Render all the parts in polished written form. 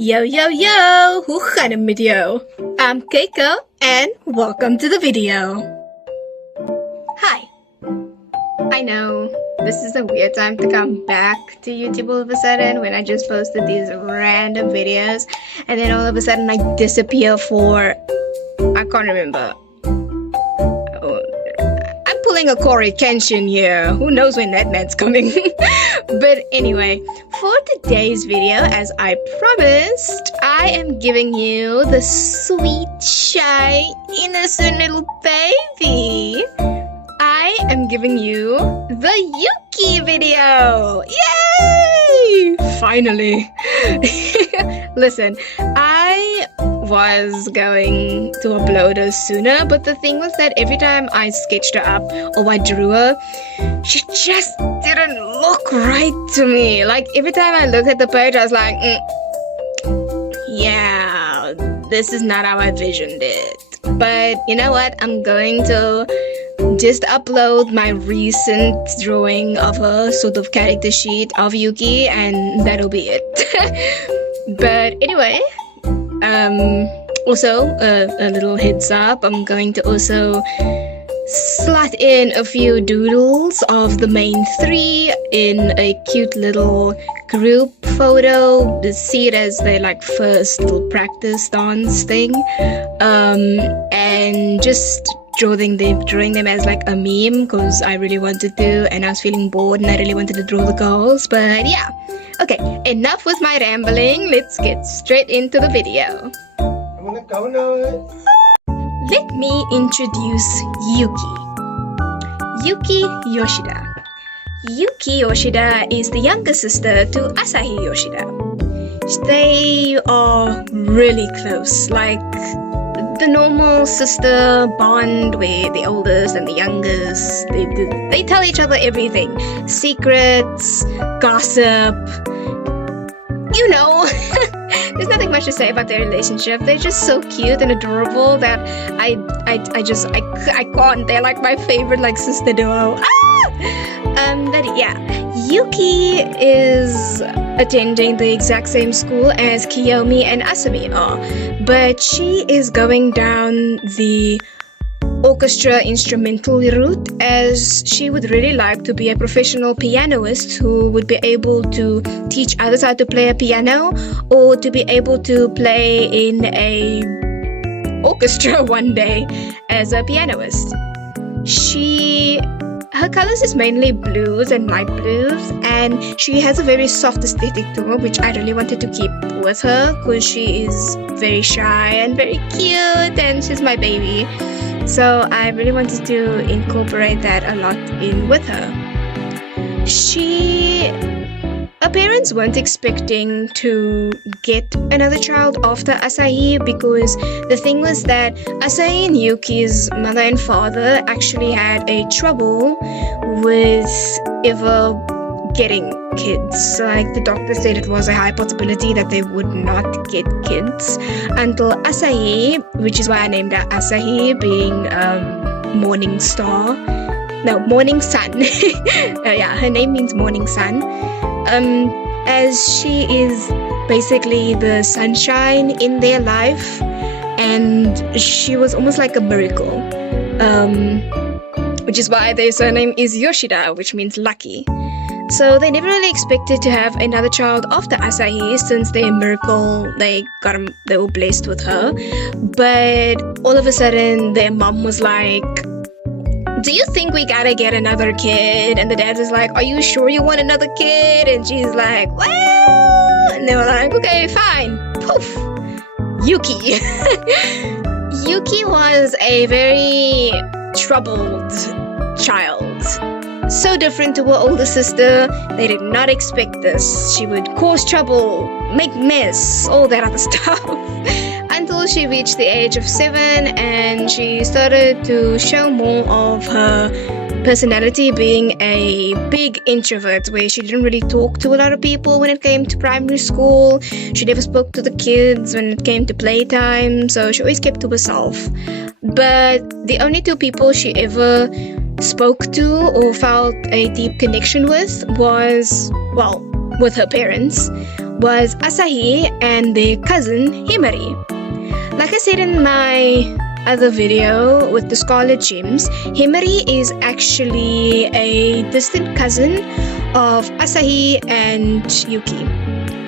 Yo yo yo, hoe gaat het met jou? I'm Keiko and welcome to the video. Hi. I know this is a weird time to come back to YouTube all of a sudden when I just posted these random videos and then all of a sudden I disappear for I can't remember. I'm pulling a Corey Kenshin here. Who knows when that man's coming? But anyway, for today's video, as I promised, I am giving you the sweet, shy, innocent little baby. I am giving you the Yuki video. Yay! Finally. Listen, I was going to upload her sooner, but the thing was that every time I sketched her up or I drew her, she just didn't look right to me. Like every time I looked at the page, I was like, yeah, this is not how I visioned it. But you know what? I'm going to just upload my recent drawing of a sort of character sheet of Yuki, and that'll be it. But anyway, also a little heads up, I'm going to also slot in a few doodles of the main three in a cute little group photo to see it as their like first little practice dance thing, and just drawing them as like a meme because I really wanted to, and I was feeling bored and I really wanted to draw the girls. But yeah, okay, enough with my rambling. Let's get straight into the video. I'm gonna go now. Let me introduce Yuki. Yuki Yoshida. Yuki Yoshida is the younger sister to Asahi Yoshida. They are really close, like the normal sister bond where the oldest and the youngest, they tell each other everything. Secrets, gossip, you know. There's nothing much to say about their relationship. They're just so cute and adorable that I can't. They're like my favorite like sister duo. But yeah, Yuki is attending the exact same school as Kiyomi and Asami are, but she is going down the orchestra instrumental route, as she would really like to be a professional pianist who would be able to teach others how to play a piano or to be able to play in a orchestra one day as a pianist. Her colors is mainly blues and light blues, and she has a very soft aesthetic to her, which I really wanted to keep with her because she is very shy and very cute and she's my baby. So I really wanted to incorporate that a lot in with her. Her parents weren't expecting to get another child after Asahi, because the thing was that Asahi and Yuki's mother and father actually had a trouble with ever getting kids. Like the doctor said, it was a high possibility that they would not get kids until Asahi, which is why I named her Asahi, being morning star. No, morning sun. Yeah, her name means morning sun. As she is basically the sunshine in their life, and she was almost like a miracle, which is why their surname is Yoshida, which means lucky. So they never really expected to have another child after Asahi, since their miracle, they were blessed with her. But all of a sudden their mom was like, do you think we gotta get another kid? And the dad was like, are you sure you want another kid? And she's like, well, and they were like, okay, fine. Poof. Yuki. Yuki was a very troubled child. So different to her older sister. They did not expect this. She would cause trouble, make mess, all that other stuff. Until she reached the age of 7 and she started to show more of her personality, being a big introvert, where she didn't really talk to a lot of people when it came to primary school. She never spoke to the kids when it came to playtime, so she always kept to herself. But the only two people she ever spoke to or felt a deep connection with was, well, with her parents, was Asahi and their cousin Himari. Like I said in my other video with the Scarlet Gems, Himari is actually a distant cousin of Asahi and Yuki.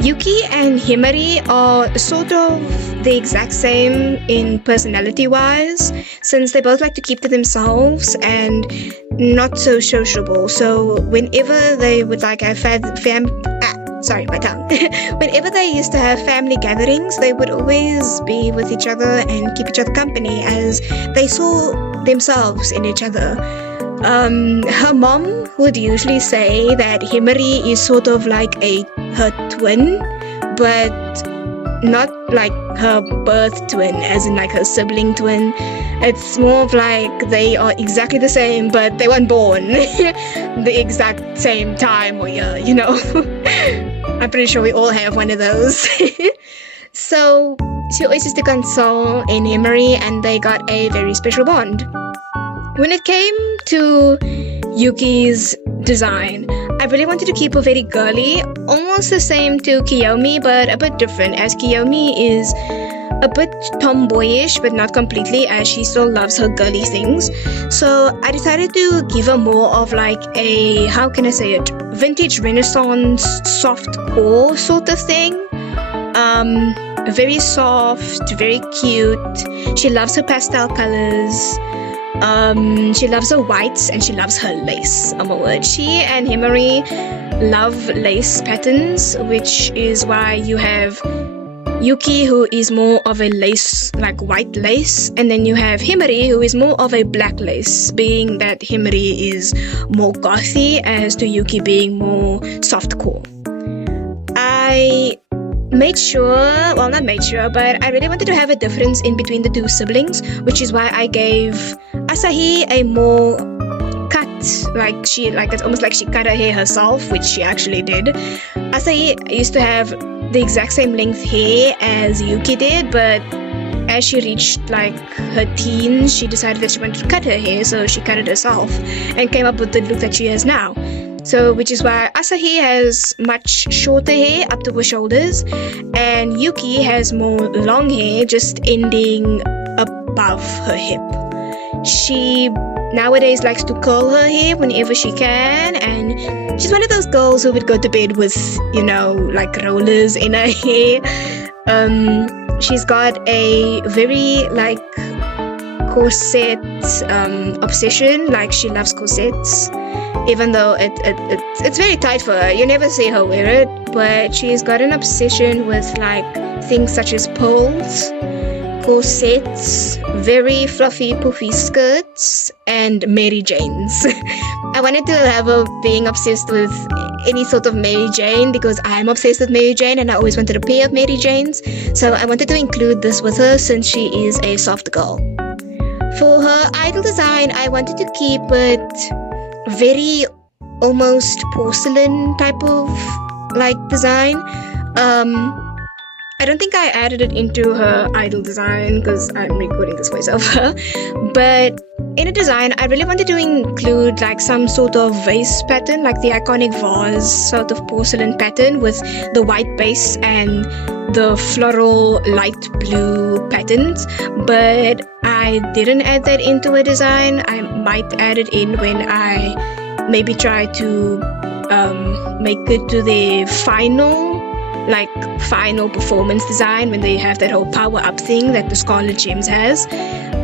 Yuki and Himari are sort of the exact same in personality-wise, since they both like to keep to themselves and not so sociable. So whenever they would like have whenever they used to have family gatherings, they would always be with each other and keep each other company, as they saw themselves in each other. Her mom would usually say that Himari is sort of like her twin, but not like her birth twin, as in like her sibling twin. It's more of like they are exactly the same, but they weren't born the exact same time or year, you know. I'm pretty sure we all have one of those. So she always used to console in Himari, and they got a very special bond. When it came to Yuki's design, I really wanted to keep her very girly, almost the same to Kiyomi, but a bit different, as Kiyomi is a bit tomboyish, but not completely, as she still loves her girly things. So I decided to give her more of like a, how can I say it, vintage renaissance soft core sort of thing. Very soft, very cute. She loves her pastel colors. She loves her whites, and she loves her lace. Oh my word. She and Himari love lace patterns, which is why you have Yuki, who is more of a lace, like white lace, and then you have Himari, who is more of a black lace, being that Himari is more gothy as to Yuki being more softcore. I made sure, well, not made sure, but I really wanted to have a difference in between the two siblings, which is why I gave Asahi a more cut, it's almost like she cut her hair herself, which she actually did. Asahi used to have the exact same length hair as Yuki did, but as she reached like her teens, she decided that she wanted to cut her hair, so she cut it herself and came up with the look that she has now. So, which is why Asahi has much shorter hair up to her shoulders, and Yuki has more long hair just ending above her hip. She nowadays likes to curl her hair whenever she can, and she's one of those girls who would go to bed with, you know, like rollers in her hair. She's got a very like corset obsession, like she loves corsets. Even though it's very tight for her, you never see her wear it, but she's got an obsession with like things such as poles, corsets, very fluffy puffy skirts, and Mary Janes. I wanted to have her being obsessed with any sort of Mary Jane, because I'm obsessed with Mary Jane and I always wanted a pair of Mary Janes, so I wanted to include this with her since she is a soft girl. For her idol design, I wanted to keep it very almost porcelain type of like design. I don't think I added it into her idol design because I'm recording this voice over, but in a design I really wanted to include like some sort of vase pattern, like the iconic vase sort of porcelain pattern with the white base and the floral light blue patterns, but I didn't add that into a design. I might add it in when I maybe try to make it to the final performance design, when they have that whole power up thing that the Scarlet Gems has.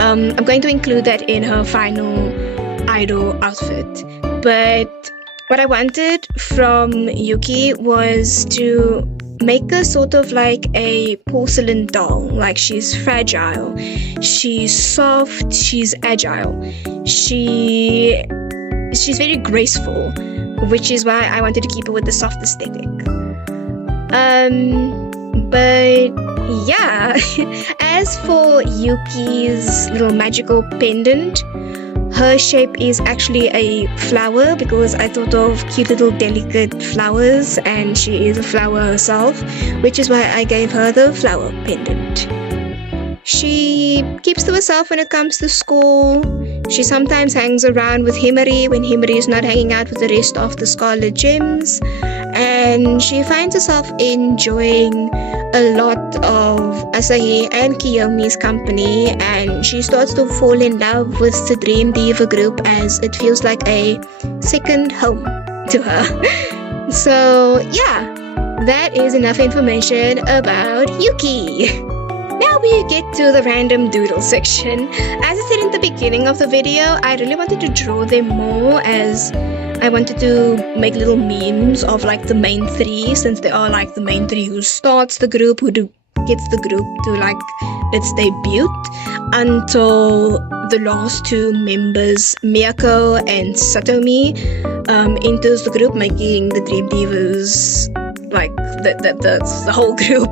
I'm going to include that in her final idol outfit. But what I wanted from Yuki was to make her sort of like a porcelain doll. Like, she's fragile, she's soft, she's agile, she's very graceful, which is why I wanted to keep her with the soft aesthetic. But yeah, as for Yuki's little magical pendant, her shape is actually a flower, because I thought of cute little delicate flowers and she is a flower herself, which is why I gave her the flower pendant. She keeps to herself when it comes to school. She sometimes hangs around with Himari when Himari is not hanging out with the rest of the Scarlet Gems. And she finds herself enjoying a lot of Asahi and Kiyomi's company, and she starts to fall in love with the Dream Diva group as it feels like a second home to her. So yeah, that is enough information about Yuki. Now we get to the random doodle section. As I said in the beginning of the video, I really wanted to draw them more, as I wanted to make little memes of like the main three, since they are like the main three who starts the group, gets the group to like its debut, until the last two members, Miyako and Satomi, enters the group, making the Dream Divas like the whole group.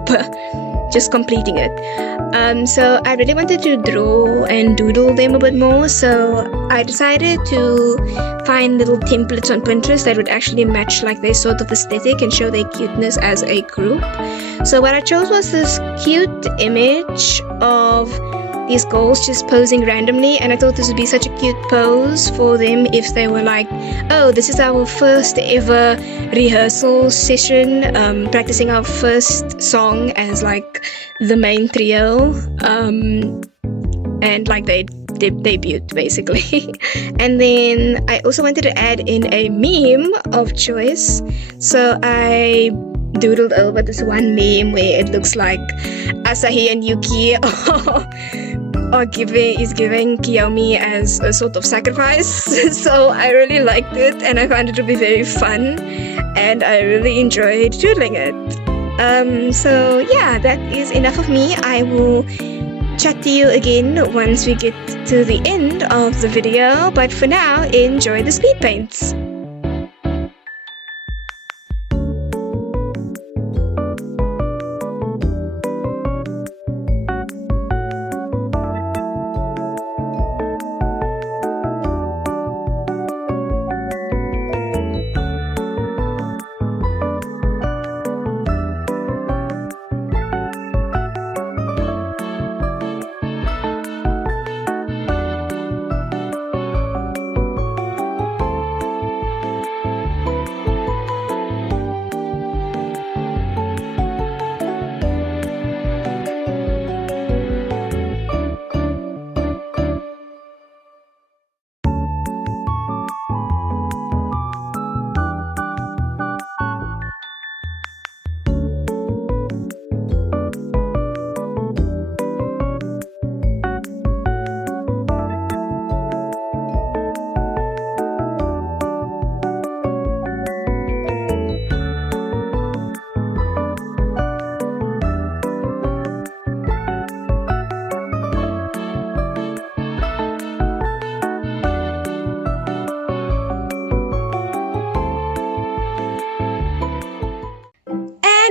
Just completing it. So I really wanted to draw and doodle them a bit more, so I decided to find little templates on Pinterest that would actually match like their sort of aesthetic and show their cuteness as a group. So what I chose was this cute image of these girls just posing randomly, and I thought this would be such a cute pose for them if they were like, oh, this is our first ever rehearsal session, practicing our first song as like the main trio, and like they debut basically. And then I also wanted to add in a meme of choice, so I doodled over this one meme where it looks like Asahi and Yuki is giving Kiyomi as a sort of sacrifice. So I really liked it, and I found it to be very fun, and I really enjoyed doodling it. So yeah, that is enough of me. I will chat to you again once we get to the end of the video, but for now, enjoy the speed paints.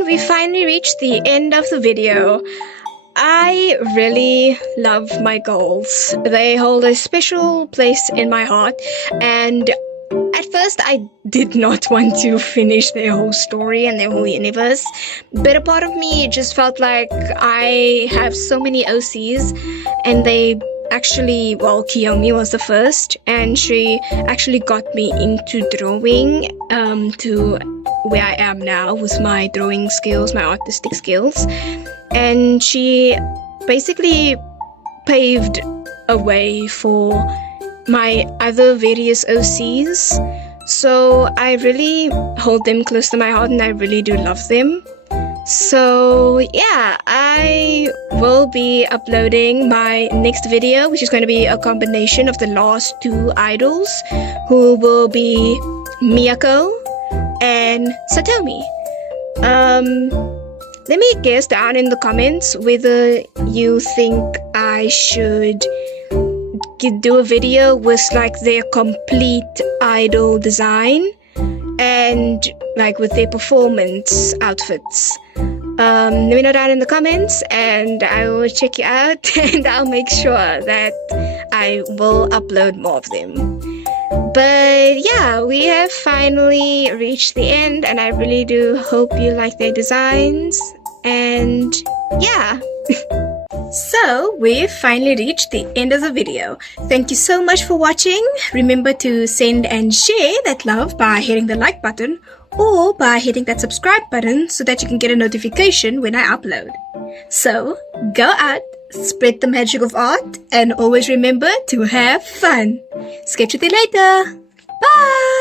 We finally reached the end of the video. I really love my goals. They hold a special place in my heart, and at first I did not want to finish their whole story and their whole universe, but a part of me just felt like I have so many OCs, and they actually, well, Kiyomi was the first, and she actually got me into drawing to where I am now with my drawing skills, my artistic skills. And she basically paved a way for my other various OCs. So I really hold them close to my heart, and I really do love them. So yeah, I will be uploading my next video, which is going to be a combination of the last two idols, who will be Miyako and Satomi. Let me guess down in the comments whether you think I should do a video with like their complete idol design and like with their performance outfits. Let me know down in the comments, and I will check you out, and I'll make sure that I will upload more of them. But yeah, we have finally reached the end, and I really do hope you like their designs. And yeah. So we've finally reached the end of the video. Thank you so much for watching. Remember to send and share that love by hitting the like button or by hitting that subscribe button so that you can get a notification when I upload. So, go out, spread the magic of art, and always remember to have fun. Sketch with you later. Bye!